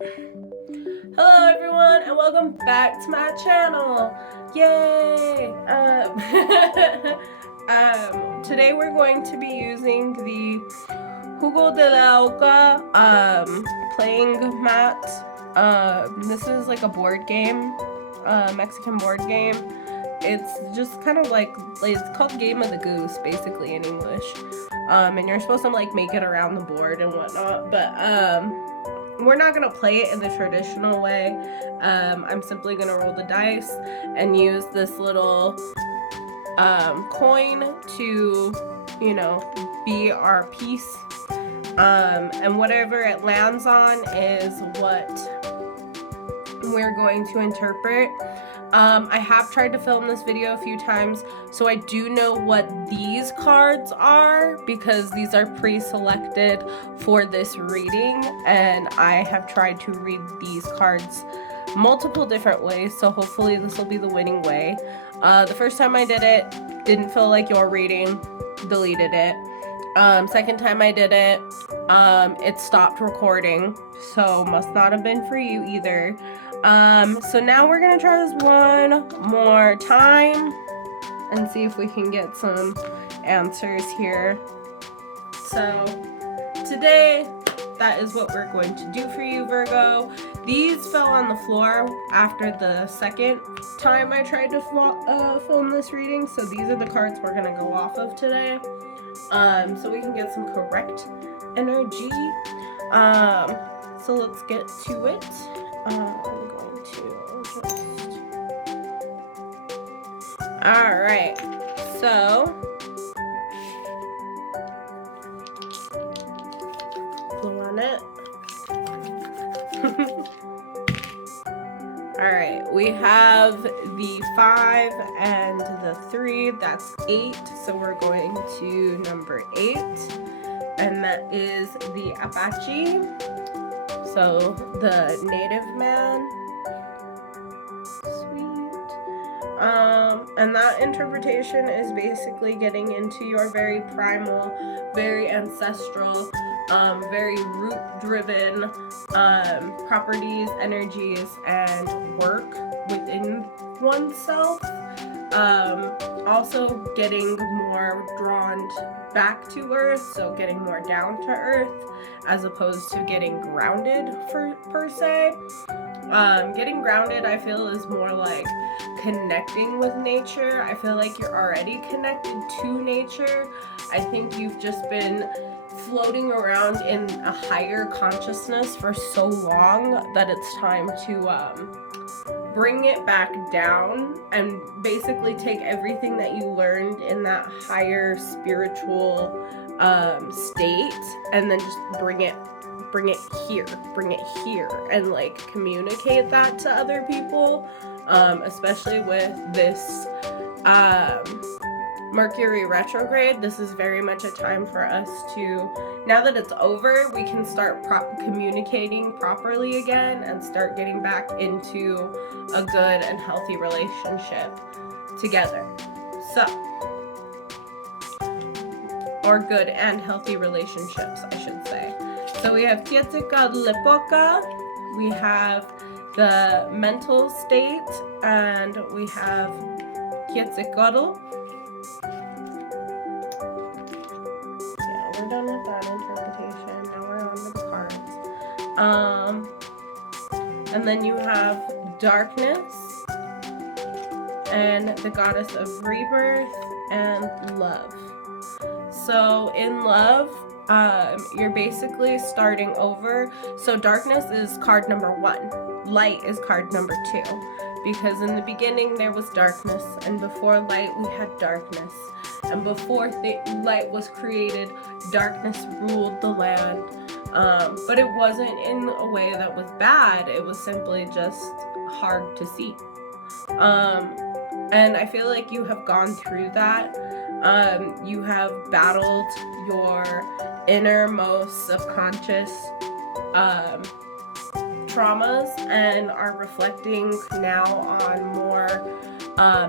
Hello everyone and welcome back to my channel. Yay! Today we're going to be using the Jugo de la Oca playing mat. This is like a board game, Mexican board game. It's just kind of like, it's called Game of the Goose basically in English. And you're supposed to like make it around the board and whatnot, but we're not gonna play it in the traditional way. I'm simply gonna roll the dice and use this little coin to, you know, be our piece. And whatever it lands on is what we're going to interpret. I have tried to film this video a few times, so I do know what these cards are because these are pre-selected for this reading, and I have tried to read these cards multiple different ways, so hopefully this will be the winning way. The first time I did it, didn't feel like your reading, deleted it. Second time I did it, it stopped recording, so must not have been for you either. So now we're gonna try this one more time and see if we can get some answers here. So today, that is what we're going to do for you, Virgo. These fell on the floor after the second time I tried to film this reading, so these are the cards we're gonna go off of today. So we can get some correct energy. So let's get to it. I'm going to just... Alright, so pull on it. Alright, we have the 5 and the 3, that's 8, so we're going to number 8, and that is the Apache, so the native man. Sweet. And that interpretation is basically getting into your very primal, very ancestral, very root-driven properties, energies, and work within oneself. Also getting more drawn back to earth, so getting more down to earth as opposed to getting grounded per se. Getting grounded, I feel, is more like connecting with nature. I feel like you're already connected to nature. I think you've just been floating around in a higher consciousness for so long that it's time to bring it back down and basically take everything that you learned in that higher spiritual state and then just bring it here and like communicate that to other people, especially with this Mercury retrograde. This is very much a time for us to, now that it's over, we can start communicating properly again and start getting back into a good and healthy relationship together. So, or good and healthy relationships, I should say. So we have Quetzalcoatl, we have the mental state, and we have Quetzalcoatl. Yeah, we're done with that interpretation. Now we're on to the cards. And then you have darkness, and the goddess of rebirth, and love. So in love, you're basically starting over. So darkness is card number 1. Light is card number 2. Because in the beginning there was darkness, and before light we had darkness. And before light was created, darkness ruled the land. But it wasn't in a way that was bad. It was simply just hard to see. And I feel like you have gone through that. You have battled your innermost subconscious traumas and are reflecting now on more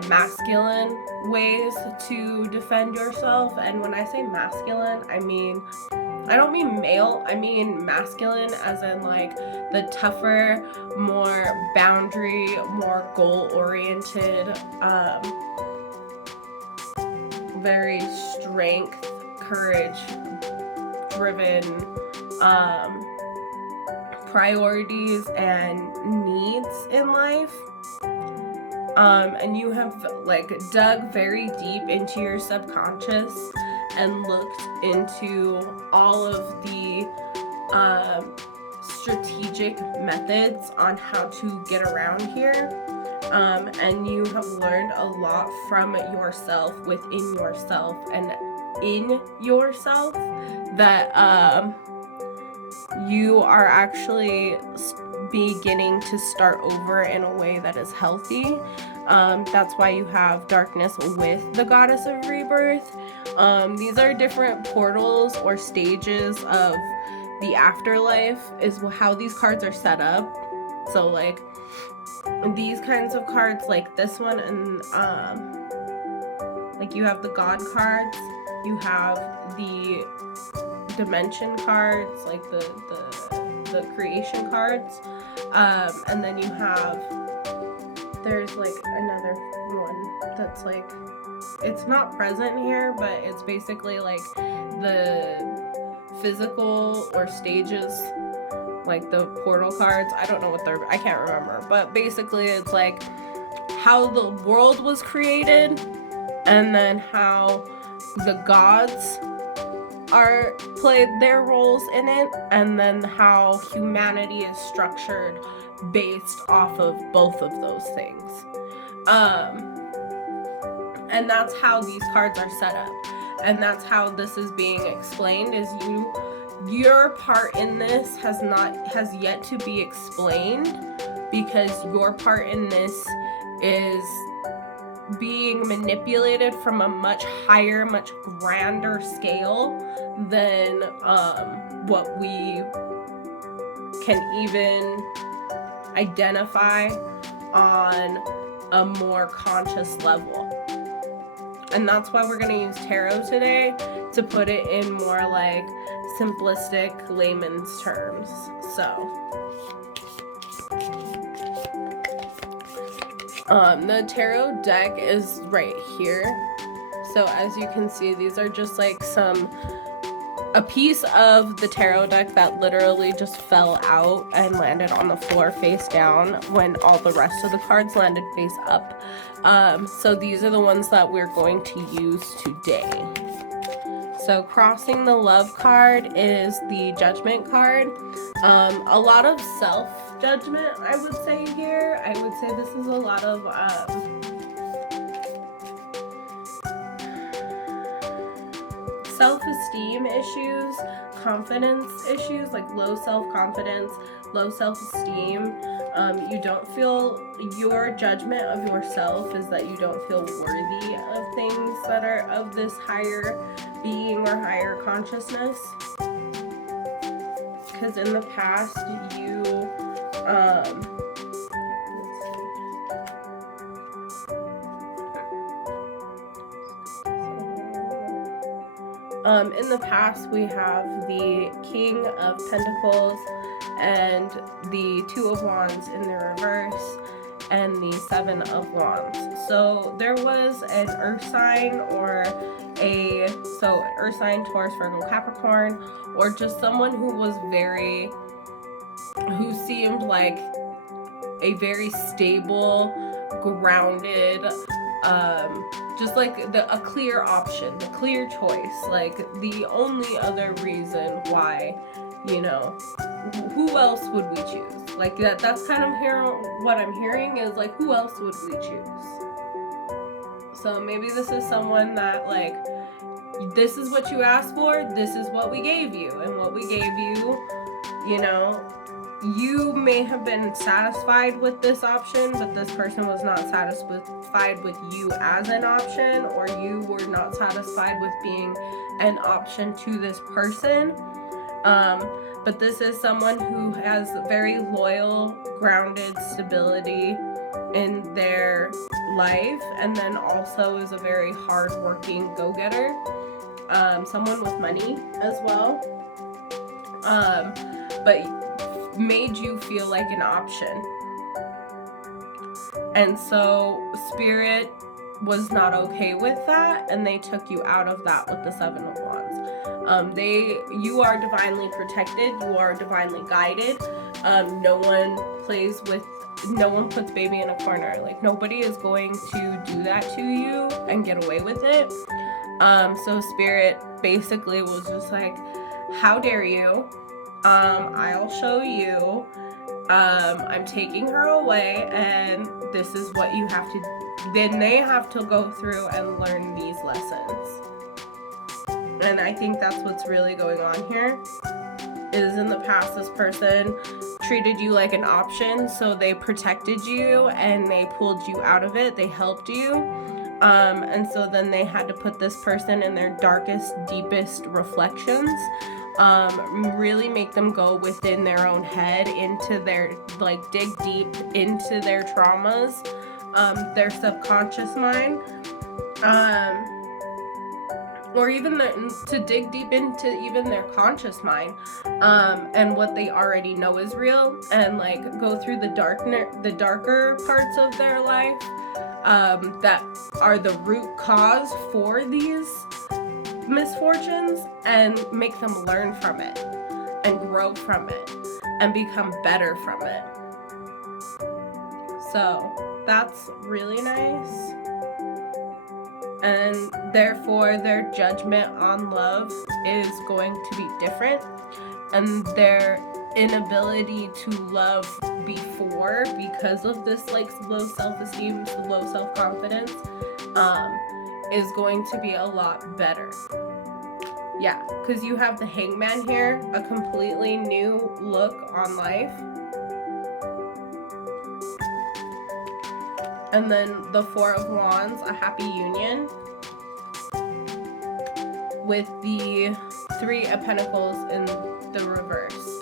masculine ways to defend yourself. And when I say masculine, I mean I don't mean male, I mean masculine, as in like the tougher, more boundary, more goal-oriented, very strength, courage driven priorities and needs in life. And you have like dug very deep into your subconscious and looked into all of the strategic methods on how to get around here. And you have learned a lot from yourself, within yourself, and in yourself, that you are actually beginning to start over in a way that is healthy. That's why you have darkness with the goddess of rebirth. These are different portals or stages of the afterlife, is how these cards are set up. So like these kinds of cards, like this one, and like you have the God cards, you have the dimension cards, like the creation cards, and then you have, there's like another one that's like, it's not present here, but it's basically like the physical or stages, like the portal cards. I don't know what they're, I can't remember, but basically it's like how the world was created, and then how the gods are played their roles in it, and then how humanity is structured based off of both of those things. And that's how these cards are set up, and that's how this is being explained, is your part in this has yet to be explained, because your part in this is being manipulated from a much higher, much grander scale than what we can even identify on a more conscious level. And that's why we're going to use tarot today, to put it in more like simplistic layman's terms. So the tarot deck is right here. So as you can see, these are just like a piece of the tarot deck that literally just fell out and landed on the floor face down when all the rest of the cards landed face up. So these are the ones that we're going to use today. So crossing the love card is the judgment card. A lot of self-judgment, I would say here. I would say this is a lot of self-esteem issues, confidence issues, like low self-confidence, low self-esteem. You don't feel, your judgment of yourself is that you don't feel worthy of things that are of this higher being or higher consciousness. Because in the past in the past we have the King of Pentacles and the Two of Wands in the reverse and the Seven of Wands. So there was an earth sign, or earth sign, Taurus, Virgo, Capricorn, or just someone who seemed like a very stable, grounded, just like a clear option, the clear choice, like the only other reason why, who else would we choose? Like that's kind of what I'm hearing is like, who else would we choose? So maybe this is someone that like, this is what you asked for, this is what we gave you, and what we gave you, you may have been satisfied with this option, but this person was not satisfied with you as an option, or you were not satisfied with being an option to this person. But this is someone who has very loyal, grounded stability in their life, and then also is a very hardworking go-getter. Someone with money as well. but made you feel like an option. And so Spirit was not okay with that, and they took you out of that with the Seven of Wands. You are divinely protected, you are divinely guided. No one puts baby in a corner. Like, nobody is going to do that to you and get away with it. So Spirit basically was just like, how dare you? I'll show you. I'm taking her away, and this is what you have to. Then they have to go through and learn these lessons. And I think that's what's really going on here. Is in the past, this person treated you like an option, so they protected you and they pulled you out of it. They helped you. And so then they had to put this person in their darkest, deepest reflections. Really make them go within their own head, into their, like, dig deep into their traumas, their subconscious mind, or even to dig deep into even their conscious mind, and what they already know is real, and like go through the darker parts of their life, that are the root cause for these misfortunes, and make them learn from it and grow from it and become better from it. So that's really nice. And therefore their judgment on love is going to be different, and their inability to love before, because of this like low self-esteem, low self-confidence, is going to be a lot better. Yeah, because you have the Hangman here, a completely new look on life. And then the Four of Wands, a happy union, with the Three of Pentacles in the reverse.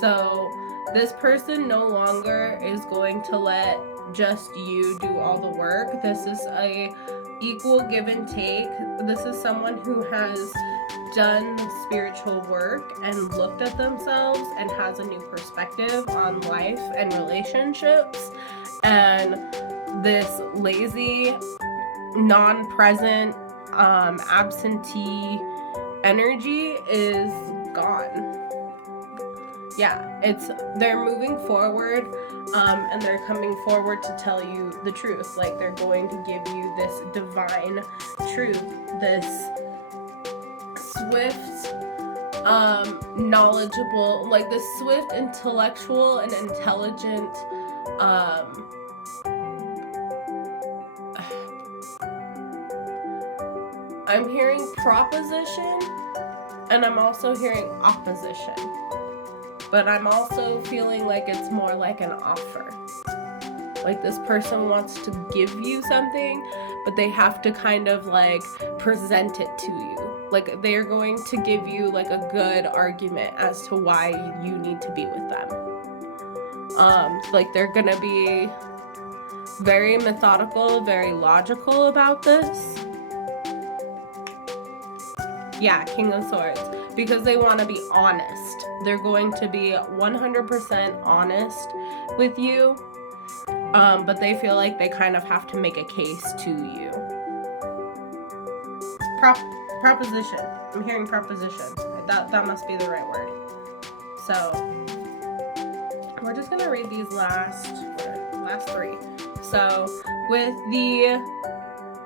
So this person no longer is going to let just you do all the work. This is a equal give and take. This is someone who has done spiritual work and looked at themselves and has a new perspective on life and relationships. And this lazy, non-present, absentee energy is gone. Yeah, they're moving forward, and they're coming forward to tell you the truth. Like, they're going to give you this divine truth, this swift, knowledgeable, like this swift, intellectual, and intelligent, I'm hearing proposition, and I'm also hearing opposition. But I'm also feeling like it's more like an offer. Like, this person wants to give you something, but they have to kind of like present it to you. Like, they're going to give you like a good argument as to why you need to be with them. Like, they're gonna be very methodical, very logical about this. Yeah, King of Swords. Because they want to be honest. They're going to be 100% honest with you. But they feel like they kind of have to make a case to you. Proposition. I'm hearing proposition. That must be the right word. So, we're just going to read these last three. So, with the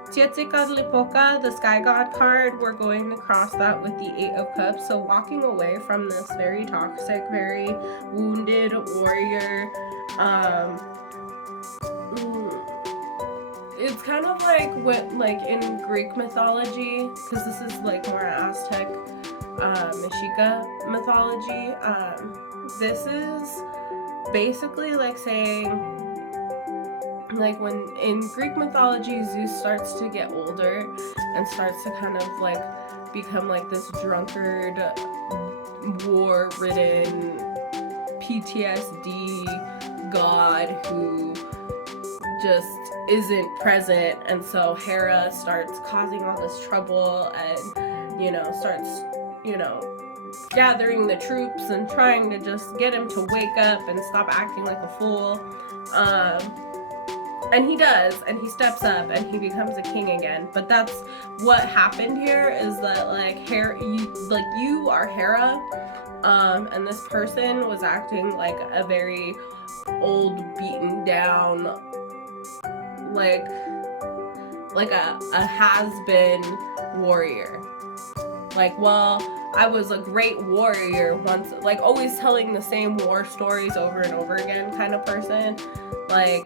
Tietzicatlipoca, the Sky God card, we're going to cross that with the Eight of Cups. So walking away from this very toxic, very wounded warrior, it's kind of like what, like in Greek mythology, because this is like more Aztec, Mexica mythology. This is basically like saying, like, when in Greek mythology, Zeus starts to get older and starts to kind of like become like this drunkard, war-ridden, PTSD god who just isn't present. And so Hera starts causing all this trouble and, starts, gathering the troops and trying to just get him to wake up and stop acting like a fool. And he does, and he steps up and he becomes a king again. But that's what happened here, is that like you are Hera, and this person was acting like a very old, beaten down, like a has-been warrior. Like, well, I was a great warrior once, like always telling the same war stories over and over again kind of person. Like,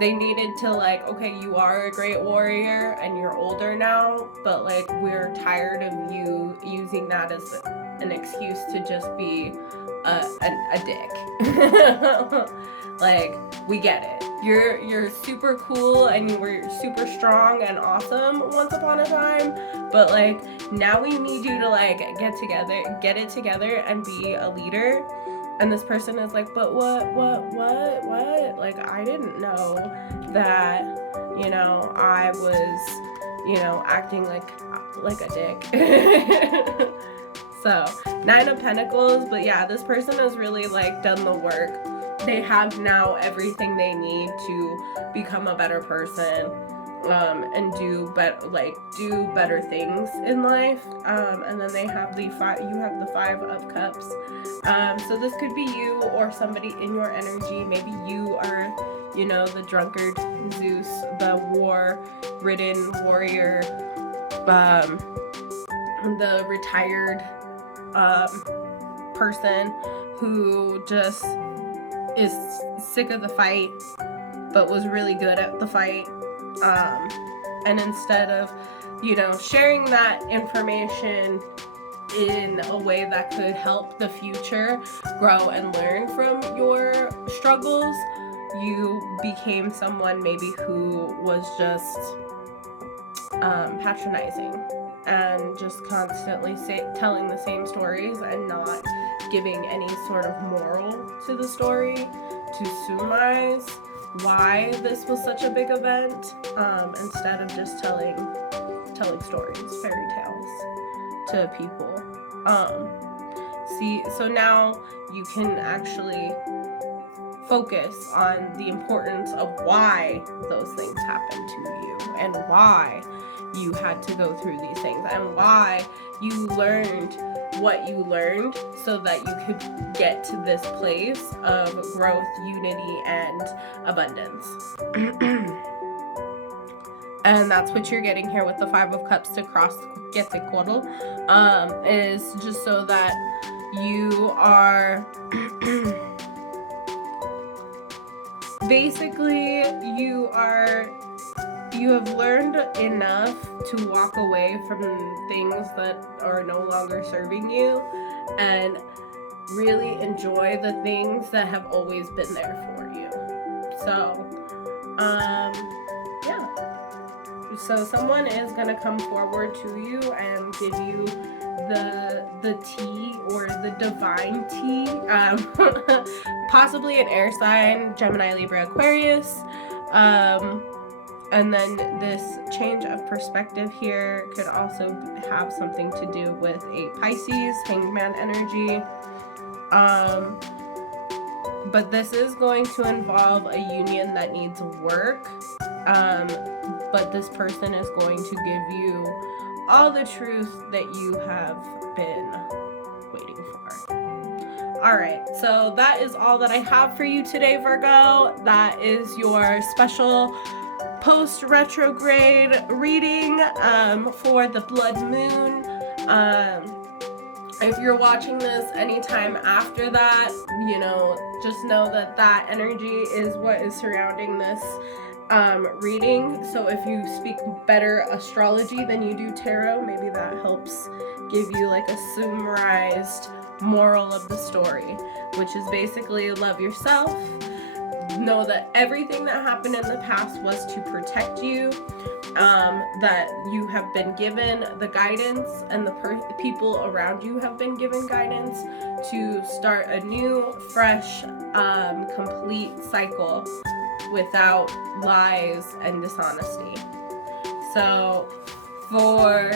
they needed to like, okay, you are a great warrior and you're older now, but like we're tired of you using that as an excuse to just be a dick. Like, we get it. You're super cool and you were super strong and awesome once upon a time, but like now we need you to like get it together and be a leader. And this person is like, but what? Like, I didn't know that, you know, I was, you know, acting like a dick. So, 9 of Pentacles, but yeah, this person has really like done the work. They have now everything they need to become a better person, and do better things in life. And then they have you have the 5 of Cups. So this could be you or somebody in your energy. Maybe you are, you know, the drunkard Zeus, the war-ridden warrior, the retired person who just is sick of the fight but was really good at the fight, and instead of, you know, sharing that information in a way that could help the future grow and learn from your struggles, you became someone maybe who was just patronizing and just constantly telling the same stories and not giving any sort of moral to the story to surmise why this was such a big event, instead of just telling stories, fairy tales to people. So now you can actually focus on the importance of why those things happened to you and why you had to go through these things and why you learned what you learned so that you could get to this place of growth, unity, and abundance. And that's what you're getting here with the 5 of Cups to cross Quetzalcoatl, is just so that you are basically you have learned enough to walk away from things that are no longer serving you and really enjoy the things that have always been there for you. So, yeah. So someone is going to come forward to you and give you the tea or the divine tea. Possibly an air sign, Gemini, Libra, Aquarius. And then this change of perspective here could also have something to do with a Pisces, Hangman energy. But this is going to involve a union that needs work. But this person is going to give you all the truth that you have been waiting for. All right, so that is all that I have for you today, Virgo. That is your special post-retrograde reading for the blood moon. If you're watching this anytime after that, you know, just know that that energy is what is surrounding this reading. So if you speak better astrology than you do tarot, maybe that helps give you like a summarized moral of the story, which is basically love yourself. Know that everything that happened in the past was to protect you, that you have been given the guidance and the people around you have been given guidance to start a new, fresh, complete cycle without lies and dishonesty. So for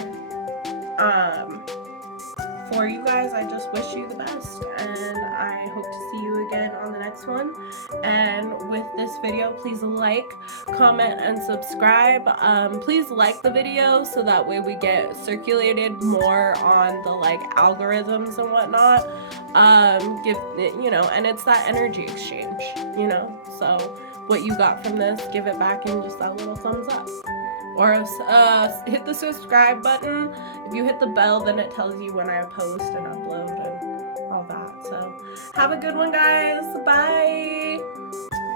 for you guys, I just wish you the best, and I hope to see you again on the next one. And with this video, please like, comment, and subscribe. Please like the video so that way we get circulated more on the like algorithms and whatnot. Give it, you know, and it's that energy exchange, you know. So what you got from this, give it back in just that little thumbs up. Or hit the subscribe button. If you hit the bell, then it tells you when I post and upload and all that. So have a good one, guys. Bye.